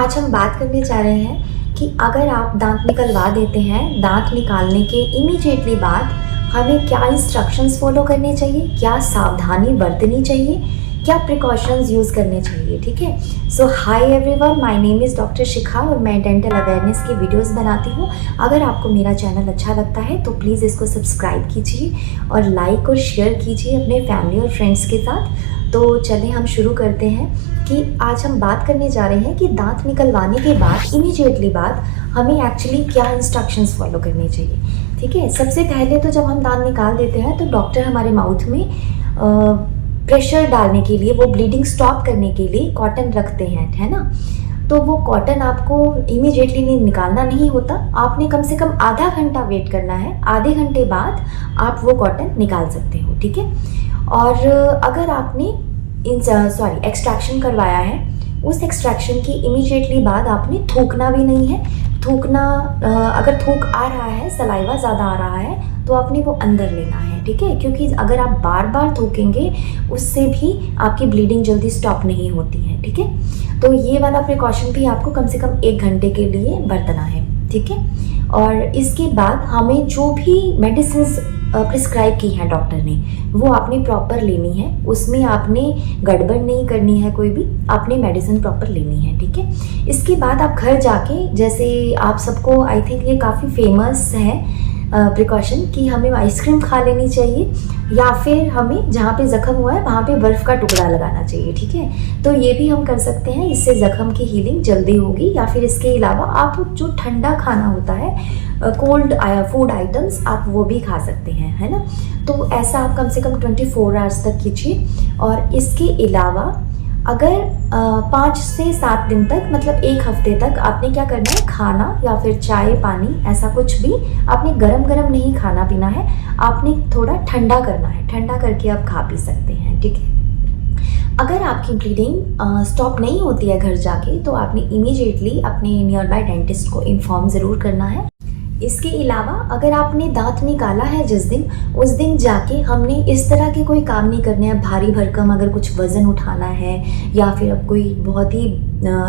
आज हम बात करने जा रहे हैं कि अगर आप दांत निकलवा देते हैं, दांत निकालने के इमीडिएटली बाद हमें क्या इंस्ट्रक्शंस फॉलो करने चाहिए, क्या सावधानी बरतनी चाहिए, क्या प्रिकॉशंस यूज़ करने चाहिए। ठीक है। So hi everyone, my name is doctor Shikha और मैं डेंटल अवेयरनेस की वीडियोस बनाती हूँ। अगर आपको मेरा चैनल अच्छा लगता है तो प्लीज़ इसको सब्सक्राइब कीजिए और लाइक और शेयर कीजिए अपने फैमिली और फ्रेंड्स के साथ। तो चलिए हम शुरू करते हैं कि आज हम बात करने जा रहे हैं कि दांत निकलवाने के बाद इमीडिएटली बाद हमें एक्चुअली क्या इंस्ट्रक्शंस फॉलो करने चाहिए। ठीक है। सबसे पहले तो जब हम दांत निकाल देते हैं तो डॉक्टर हमारे माउथ में प्रेशर डालने के लिए, वो ब्लीडिंग स्टॉप करने के लिए कॉटन रखते हैं, है ना। तो वो कॉटन आपको इमीडिएटली नहीं निकालना नहीं होता, आपने कम से कम आधा घंटा वेट करना है। आधे घंटे बाद आप वो कॉटन निकाल सकते हो। ठीक है। और अगर आपने एक्सट्रैक्शन करवाया है, उस एक्सट्रैक्शन की इमीडिएटली बाद आपने थूकना भी नहीं है। थूकना अगर थूक आ रहा है, सलाइवा ज़्यादा आ रहा है तो आपने वो अंदर लेना है। ठीक है। क्योंकि अगर आप बार बार थूकेंगे उससे भी आपकी ब्लीडिंग जल्दी स्टॉप नहीं होती है। ठीक है। तो ये वाला प्रिकॉशन भी आपको कम से कम 1 घंटे के लिए बरतना है। ठीक है। और इसके बाद हमें जो भी मेडिसिन प्रिस्क्राइब की है डॉक्टर ने, वो आपने प्रॉपर लेनी है। उसमें आपने गड़बड़ नहीं करनी है, कोई भी आपने मेडिसिन प्रॉपर लेनी है। ठीक है। इसके बाद आप घर जाके, जैसे आप सबको आई थिंक ये काफ़ी फेमस है प्रिकॉशन कि हमें आइसक्रीम खा लेनी चाहिए या फिर हमें जहाँ पे ज़ख्म हुआ है वहाँ पे बर्फ़ का टुकड़ा लगाना चाहिए। ठीक है। तो ये भी हम कर सकते हैं, इससे ज़ख्म की हीलिंग जल्दी होगी। या फिर इसके अलावा आप जो ठंडा खाना होता है, कोल्ड फूड आइटम्स, आप वो भी खा सकते हैं, है ना। तो ऐसा आप कम से कम 24 आवर्स तक कीजिए। और इसके अलावा अगर 5 से 7 दिन तक, मतलब 1 हफ्ते तक आपने क्या करना है, खाना या फिर चाय पानी ऐसा कुछ भी आपने गरम गरम नहीं खाना पीना है, आपने थोड़ा ठंडा करना है। ठंडा करके आप खा पी सकते हैं। ठीक है। अगर आपकी ब्लीडिंग स्टॉप नहीं होती है घर जाके, तो आपने इमीडिएटली अपने नियर बाय डेंटिस्ट को इन्फॉर्म ज़रूर करना है। इसके अलावा अगर आपने दांत निकाला है जिस दिन, उस दिन जाके हमने इस तरह के कोई काम नहीं करने हैं, भारी भरकम अगर कुछ वज़न उठाना है या फिर अब कोई बहुत ही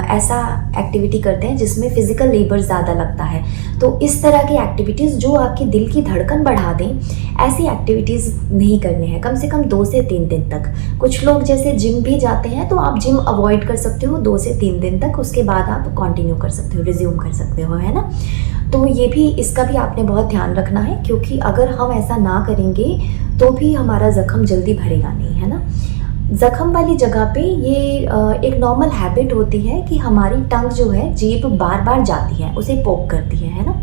ऐसा एक्टिविटी करते हैं जिसमें फ़िज़िकल लेबर ज़्यादा लगता है, तो इस तरह की एक्टिविटीज़ जो आपकी दिल की धड़कन बढ़ा दें, ऐसी एक्टिविटीज़ नहीं करने हैं कम से कम 2 से 3 दिन तक। कुछ लोग जैसे जिम भी जाते हैं तो आप जिम अवॉइड कर सकते हो 2 से 3 दिन तक, उसके बाद आप कंटिन्यू कर सकते हो, रिज्यूम कर सकते हो, है ना। तो ये भी, इसका भी आपने बहुत ध्यान रखना है, क्योंकि अगर हम ऐसा ना करेंगे तो भी हमारा ज़ख्म जल्दी भरेगा नहीं, है ना। ज़ख्म वाली जगह पे ये एक नॉर्मल हैबिट होती है कि हमारी टंग जो है, जीभ बार बार जाती है, उसे पोक करती है ना।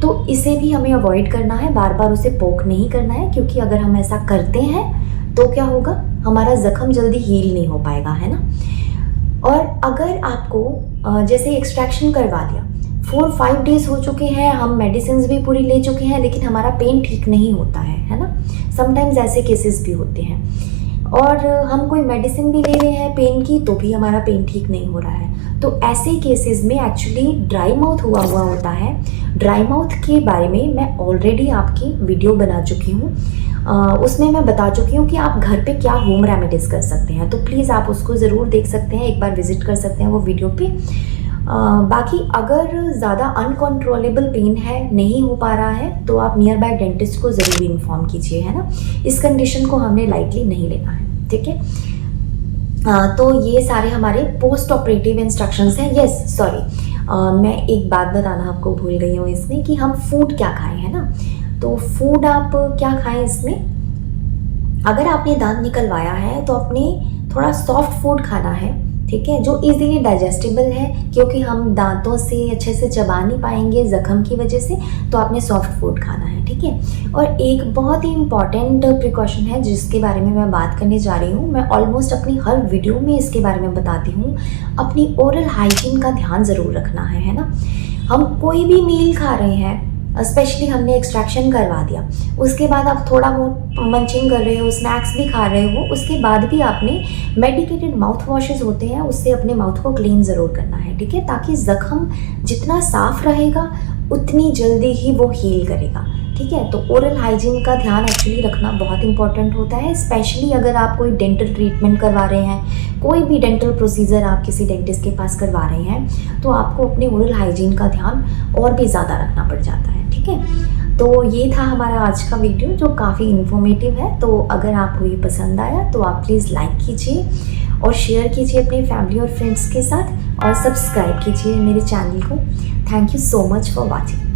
तो इसे भी हमें अवॉइड करना है, बार बार उसे पोक नहीं करना है, क्योंकि अगर हम ऐसा करते हैं तो क्या होगा, हमारा ज़ख्म जल्दी हील नहीं हो पाएगा, है ना। और अगर आपको जैसे एक्सट्रैक्शन करवा लिया, 4-5 डेज़ हो चुके हैं, हम मेडिसिन भी पूरी ले चुके हैं, लेकिन हमारा पेन ठीक नहीं होता है ना। समटाइम्स ऐसे केसेस भी होते हैं। और हम कोई मेडिसिन भी ले रहे हैं पेन की तो भी हमारा पेन ठीक नहीं हो रहा है। तो ऐसे केसेस में एक्चुअली ड्राई माउथ हुआ होता है। ड्राई माउथ के बारे में मैं ऑलरेडी आपकी वीडियो बना चुकी हूँ, उसमें मैं बता चुकी हूँ कि आप घर पे क्या होम रेमेडीज़ कर सकते हैं। तो प्लीज़ आप उसको ज़रूर देख सकते हैं, एक बार विजिट कर सकते हैं वो वीडियो पे। बाकी अगर ज़्यादा अनकंट्रोलेबल पेन है, नहीं हो पा रहा है, तो आप नियर बाय डेंटिस्ट को ज़रूर इन्फॉर्म कीजिए, है ना। इस कंडीशन को हमने लाइटली नहीं लेना है। ठीक है। तो ये सारे हमारे पोस्ट ऑपरेटिव इंस्ट्रक्शंस हैं। यस, सॉरी, मैं एक बात बताना आपको भूल गई हूँ इसमें, कि हम फूड क्या खाएं, है ना। तो फूड आप क्या खाएं इसमें, अगर आपने दांत निकलवाया है तो आपने थोड़ा सॉफ्ट फूड खाना है। ठीक है। जो इजीली डाइजेस्टेबल है, क्योंकि हम दांतों से अच्छे से चबा नहीं पाएंगे ज़ख्म की वजह से, तो आपने सॉफ्ट फूड खाना है। ठीक है। और एक बहुत ही इम्पॉर्टेंट प्रिकॉशन है जिसके बारे में मैं बात करने जा रही हूँ, मैं ऑलमोस्ट अपनी हर वीडियो में इसके बारे में बताती हूँ, अपनी ओरल हाइजीन का ध्यान ज़रूर रखना है ना। हम कोई भी मील खा रहे हैं, स्पेशली हमने एक्सट्रैक्शन करवा दिया, उसके बाद आप थोड़ा बहुत मंचिंग कर रहे हो, स्नैक्स भी खा रहे हो, उसके बाद भी आपने मेडिकेटेड माउथ वॉशेज़ होते हैं, उससे अपने माउथ को क्लीन ज़रूर करना है। ठीक है। ताकि ज़ख्म जितना साफ़ रहेगा उतनी जल्दी ही वो हील करेगा। ठीक है, तो ओरल हाइजीन का ध्यान एक्चुअली रखना बहुत इंपॉर्टेंट होता है, स्पेशली अगर आप कोई डेंटल ट्रीटमेंट करवा रहे हैं, कोई भी डेंटल प्रोसीजर आप किसी डेंटिस्ट के पास करवा रहे हैं, तो आपको अपने ओरल हाइजीन का ध्यान और भी ज़्यादा रखना पड़ जाता है। ठीक है, तो ये था हमारा आज का वीडियो जो काफ़ी इन्फॉर्मेटिव है। तो अगर आपको ये पसंद आया तो आप प्लीज़ लाइक कीजिए और शेयर कीजिए अपने फैमिली और फ्रेंड्स के साथ, और सब्सक्राइब कीजिए मेरे चैनल को। Thank you so much for watching.